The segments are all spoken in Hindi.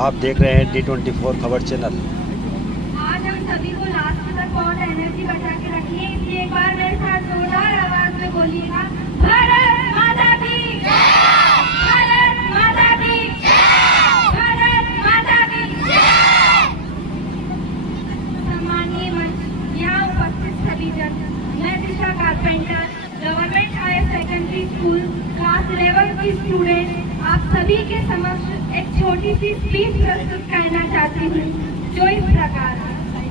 आप देख रहे हैं D24 खबर चैनल। आज हम सभी को लास्ट तक बहुत एनर्जी बचा के रखिए, इसलिए एक बार मेरे साथ जोरदार आवाज में बोलिएगा, भारत माता की जय! भारत माता की जय! भारत माता की जय! सम्मानीय मंच, यहाँ उपस्थित सभी जन, मैं Disha Carpenter, government higher secondary school class 11 की स्टूडेंट, आप सभी के समक्ष एक छोटी सी स्पीच प्रस्तुत करना चाहती हूँ, जो इस प्रकार है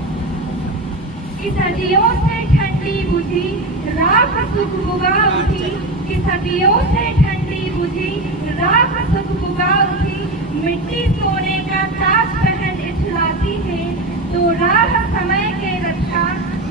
कि सदियों से ठंडी बुझी राख सुख बुगा उठी, कि सदियों से ठंडी बुझी राख सुख बुगा उठी, मिट्टी सोने का ताज पहन इछलाती है, तो राह समय के रक्षा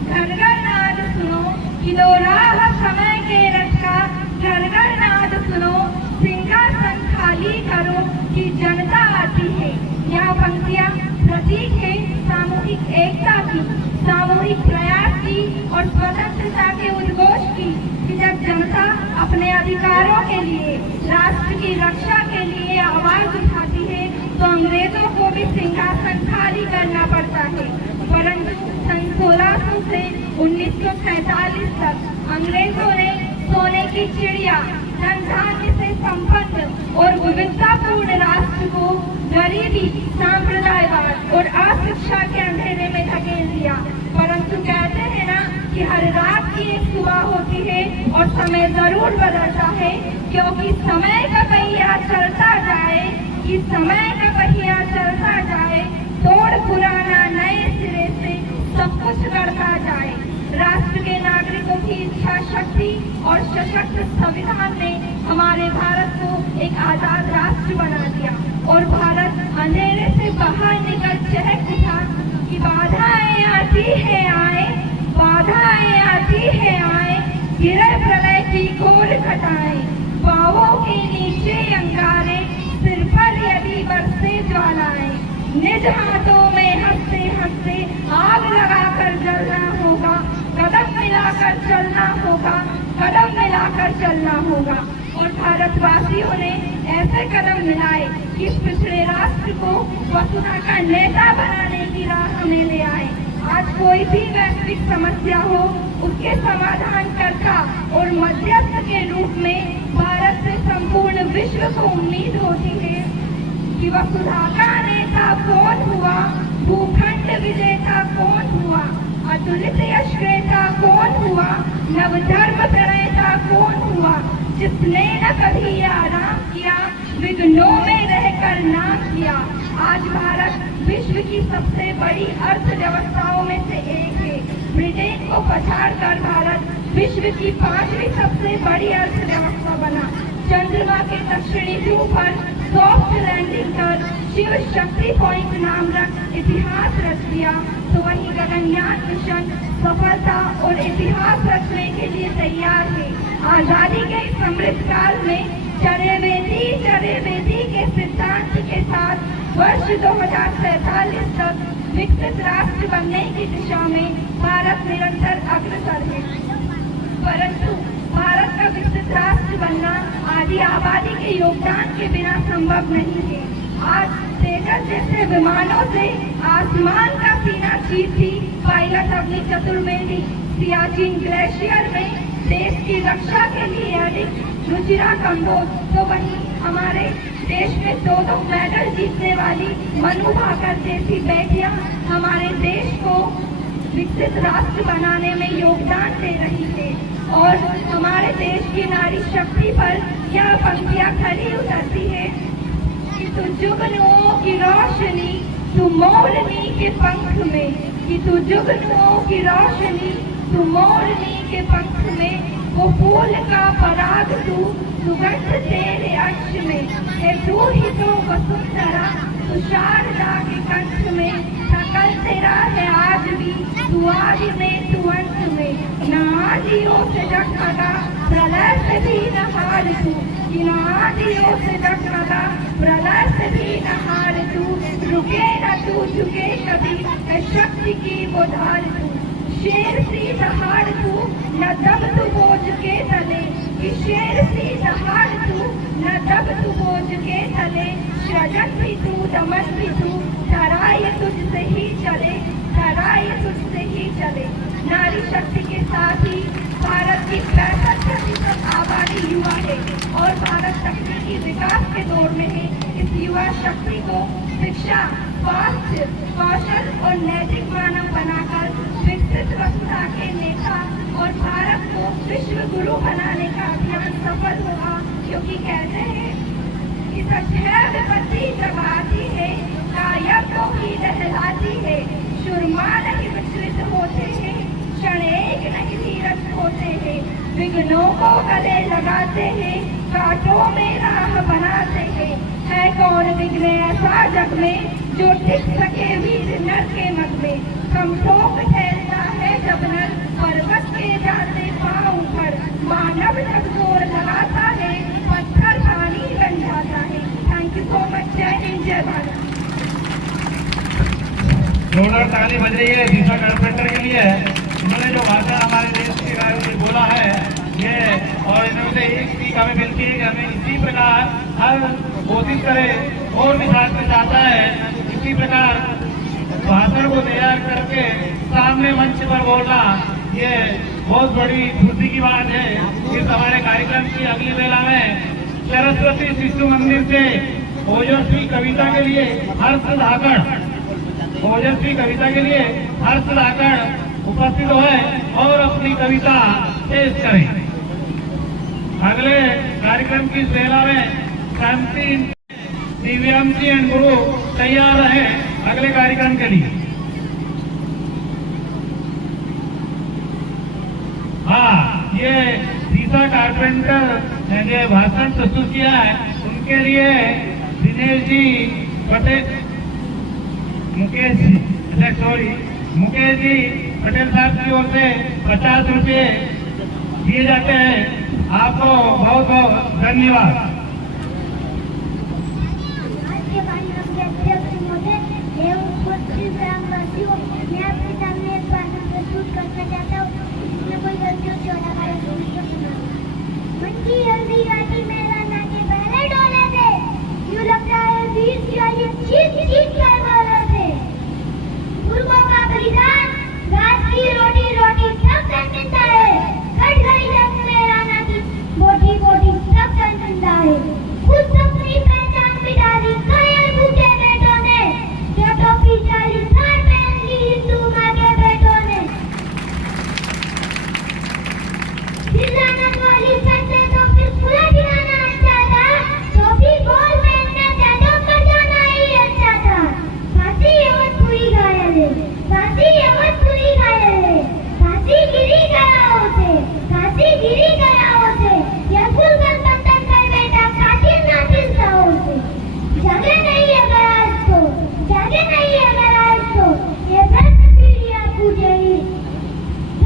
घर घर नाद सुनो, कि लो राह समय के रक्षा घर घर नाद सुनो, सिंहासन खाली करो कि जनता आती है। यह पंक्तियां प्रतीक है सामूहिक एकता की, सामूहिक प्रयास की और स्वतंत्रता के उद्घोष की, कि जब जनता अपने अधिकारों के लिए, राष्ट्र की रक्षा के लिए आवाज उठाती है तो अंग्रेजों को भी सिंहासन खाली करना पड़ता है। परंतु सन 1600 से 1947 तक अंग्रेजों ने सोने की चिड़िया, जनधान्य से संपन्न और विविधतापूर्ण राष्ट्र को गरीबी, सांप्रदायवाद और अशिक्षा के अंधेरे में धकेल दिया। परंतु कहते हैं ना कि हर रात की एक सुबह होती है और समय जरूर बदलता है, क्योंकि समय का पहिया चलता जाए, कि समय का पहिया चलता जाए, तोड़ पुराना नए सिरे से सब कुछ करता जाए। राष्ट्र के नागरिकों की इच्छा शक्ति और सशक्त संविधान ने हमारे भारत को एक आजाद राष्ट्र बना दिया और भारत अंधेरे से बाहर निकल चहक उठा, कि बाधाएं आती है आए, बाधाएं आती है आए, गिरे प्रलय की घोर घटाएं, पांवों के नीचे अंगारे, सिर पर यदि बरसे ज्वालाएं, निज हाथों में हंसते हंसते आग लगाकर जलना होगा, कदम मिलाकर चलना होगा, कदम मिलाकर चलना होगा। और भारतवासियों ने ऐसे कदम मिलाए कि इस पिछड़े राष्ट्र को वसुधा का नेता बनाने की राह में ले आए। आज कोई भी वैश्विक समस्या हो, उसके समाधान कर्ता और मध्यस्थ के रूप में भारत से संपूर्ण विश्व को उम्मीद होती है कि वसुधा का नेता कौन हुआ, भूखंड विजेता कौन हुआ, अतुलित यश क्रेता कौन हुआ, नवधर्म प्रणेता कौन हुआ, जिसने न कभी आराम किया, विघ्नों में रहकर नाम किया। आज भारत विश्व की सबसे बड़ी अर्थव्यवस्थाओं में से एक है। ब्रिटेन को पछाड़कर भारत विश्व की 5वीं सबसे बड़ी अर्थव्यवस्था बना। चंद्रमा के दक्षिणी ध्रुव पर सॉफ्ट लैंडिंग कर शिव शक्ति पॉइंट नाम रख इतिहास रच दिया, तो वहीं गगनयान मिशन सफलता और इतिहास रचने के लिए तैयार है। आजादी के समृद्ध काल में चरैवेदी के सिद्धांत के साथ वर्ष 2047 तक विकसित राष्ट्र बनने की दिशा में भारत निरंतर अग्रसर है। परंतु भारत का विकसित राष्ट्र बनना आदि आबादी के योगदान के बिना संभव नहीं है। आज तेजस जैसे विमानों से आसमान का सीना चीरती पायलट अग्नि चतुर्वेदी सियाचिन ग्लेशियर में देश की रक्षा के लिए अधिक रुचिरा कंबोज, तो वहीं हमारे देश में 2 मेडल जीतने वाली मनु भाकर जैसी बेटियां हमारे देश को विकसित राष्ट्र बनाने में योगदान दे रही है। और हमारे देश की नारी शक्ति पर यह पंक्तियां खरी उतरती है कि तू जुगनुओं की रोशनी, तू मोरनी के पंख में, कि तू जुगनुओं की रोशनी, तू मोरनी के पंख में, वो फूल का पराग तू, सुगंध तेरे अंश में है, तू ही तो वसुंधरा, तू शारदा के कंठ में, सकल तेरा है आज भी, तू आदि में तू अंत में, न आदियों से जगमगा प्रलय से भी न हार तू, कि न आदियों से जगमगा प्रलय से भी न हार तू, रुके न तू झुके कभी, है शक्ति की वो धार तू, शेर सी दहाड़ तू, न दब तू बोझ के तले, कि शेर सी दहाड़ तू, न दब तू बोझ के तले, सृजन भी तू, दमन भी तू, धरा ये तुझसे ही चले, धरा ये तुझसे ही चले। नारी शक्ति के साथ ही भारत की 65% आबादी युवा है और भारत तकनीकी विकास के दौर में है। इस युवा शक्ति को शिक्षा, स्वास्थ्य, कौशल और नैतिक मानव बनाकर विकसित वसुधा के नेता और भारत को विश्व गुरु बनाने का अभियान सफल होगा, क्योंकि कहते हैं कि सच्चाई विपत्ति जब आती है कायम को ही लहराती है, शुरमा नहीं विचलित होते हैं, क्षण एक नहीं धीरज होते हैं, विघ्नों को गले लगाते हैं, कांटों में राह बनाते हैं। है कौन विघ्न ऐसा जग में जो टिक सके वीर नर के मत में। कमठोक ठहरता है जब नर पर्वत के जाते पांव पर, मानव जब जोर लगाता है पत्थर पानी बन जाता है। Thank you so much. जय हिंद, जय भारत। जोरदार ताली बज रही है दिशा कारपेंटर के लिए। उन्होंने जो भाषा हमारे देश के रायों ने बोला है ये, और इन्होंने एक सीख हमें मिलती है कि हमें इसी प्रकार हर कोशिश करें और भी साथ में चाहता है इसी प्रकार भाषण को तैयार करके सामने मंच पर बोलना ये बहुत बड़ी खुशी की बात है। इस हमारे कार्यक्रम की अगली बेला में सरस्वती शिशु मंदिर से ओजस्वी कविता के लिए हर्ष धाकड़, ओजस्वी कविता के लिए हर्ष धाकड़ उपस्थित हो और अपनी कविता पेश करें। अगले कार्यक्रम की बेला में शांति दिव्यांशी एंड गुरु तैयार रहे अगले कार्यक्रम के लिए। हाँ, ये दिशा कारपेंटर ने भाषण प्रस्तुत किया है, उनके लिए दिनेश जी पटेल, मुकेश जी पटेल साहब की ओर से 50 रुपये दिए जाते हैं। आपको बहुत बहुत धन्यवाद। आज के कार्यक्रम के अध्यक्ष महोदय एवं उपस्थित ग्रामवासियों, मैं आपके सामने एक भाषण प्रस्तुत करना चाहता हूँ। इसमें कोई गलती हो छोटा कार्यक्रम सुना। मन की हल्दी घाटी में राना के पहले डोले थे, यूं लगता है वीर सियाही चीख चीख कर बोले थे। गुरुओं का बलिदान घास की रोटी रोटी सब चलता है, कट गई जंग में राना की बोटी बोटी सब चलता है। खुद अपनी पहचान मिटा दी कायर भूखे बेटों ने, जो टोपी चाली सार पहन ली हिंदू माँ के बेटों ने। फिर लानत वाली सच्चे तो फिर पूरा दिखाना अच्छा था, टोपी गोल पहनना चाहता पर जाना ही अच्छा था। फांसी एवं पूरी घायल है, फांसी एवं पूरी घायल है, फांसी गिरी कराओ से, फांसी गिरी कराओ से, यह फूल कर बंधन कर बेटा कातिल नातिल साओ से। जागे नहीं अगर आज तो, जागे नहीं अगर आज तो, ये प्रश्न पीढ़ियां पूछेगी।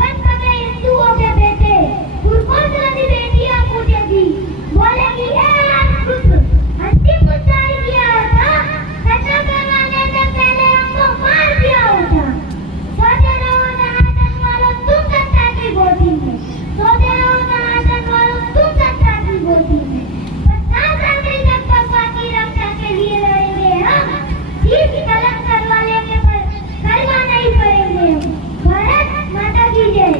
रन पकड़े हिंदुओं के बेटे, गुरकोशला की बेटियां पूछेगी, बोलेगी हे राजपुत्र, अंतिम उच्चारण किया होता, घटना करवाने से पहले हमको मार दिया होता। सोते रहो नहातन वालों तुम सत्ता की गोदी में, सोते रहो नहातन वालों तुम सत्ता की गोदी में। 50 साल तक भगवान की रक्षा के लिए लड़ेंगे हम, सिर की कलम करवा लेंगे पर करवा नहीं पड़ेंगे हम। भारत माता की जय।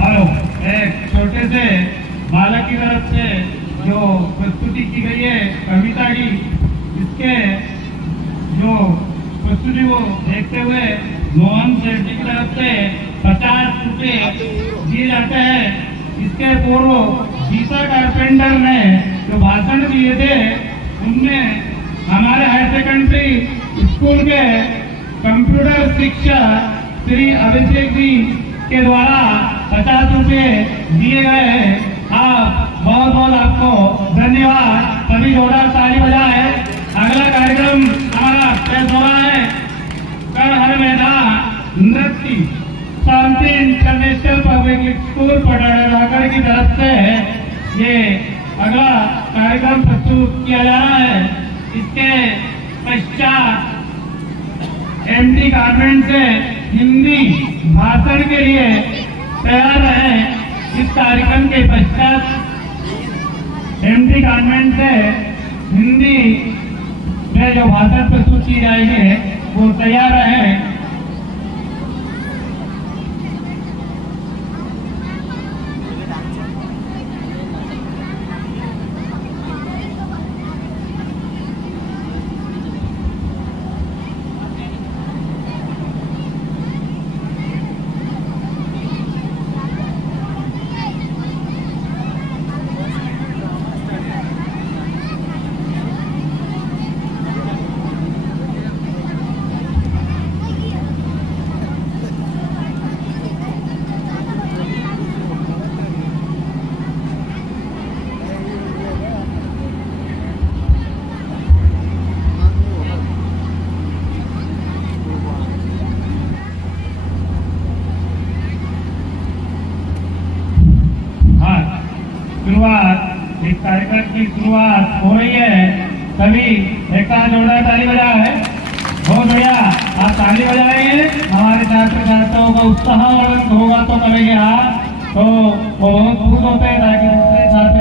हेलो, एक छोटे से बालक की तरफ से जो प्रस्तुति की गई है कविता की, इसके जो प्रस्तुति को देखते हुए मोहन सेठ जी की तरफ से 50 रुपये दिए जाते हैं। इसके पूर्व दिशा कारपेंटर ने जो भाषण दिए थे उनमें हमारे हायर सेकेंडरी स्कूल के कंप्यूटर शिक्षक श्री अभिषेक जी के द्वारा 50 रुपये दिए गए हैं। आप बहुत बहुत आपको धन्यवाद। सभी जोरदार ताली बजाए। अगला कार्यक्रम हमारा पेश हो रहा है कर हर मैदान नृत्य शांति इंटरनेशनल पब्लिक स्कूल पटाखा की तरफ से ये अगला कार्यक्रम प्रस्तुत किया जा रहा है। इसके पश्चात एमडी गारमेंट से हिंदी भाषण के लिए तैयार है। इस कार्यक्रम के पश्चात एमटी कॉन्वेंट से हिंदी में जो भाषा प्रस्तुत की जाएगी वो तैयार है। शुरुआत इस कार्यक्रम की शुरुआत हो रही है। सभी एक साथ जोरदार ताली बजाए। बहुत बढ़िया, आप ताली बजाएंगे, हमारे छात्र छात्राओं का उत्साह होगा तो करेंगे। आप तो वो बहुत खुश होते हैं ताकि दूसरे छात्र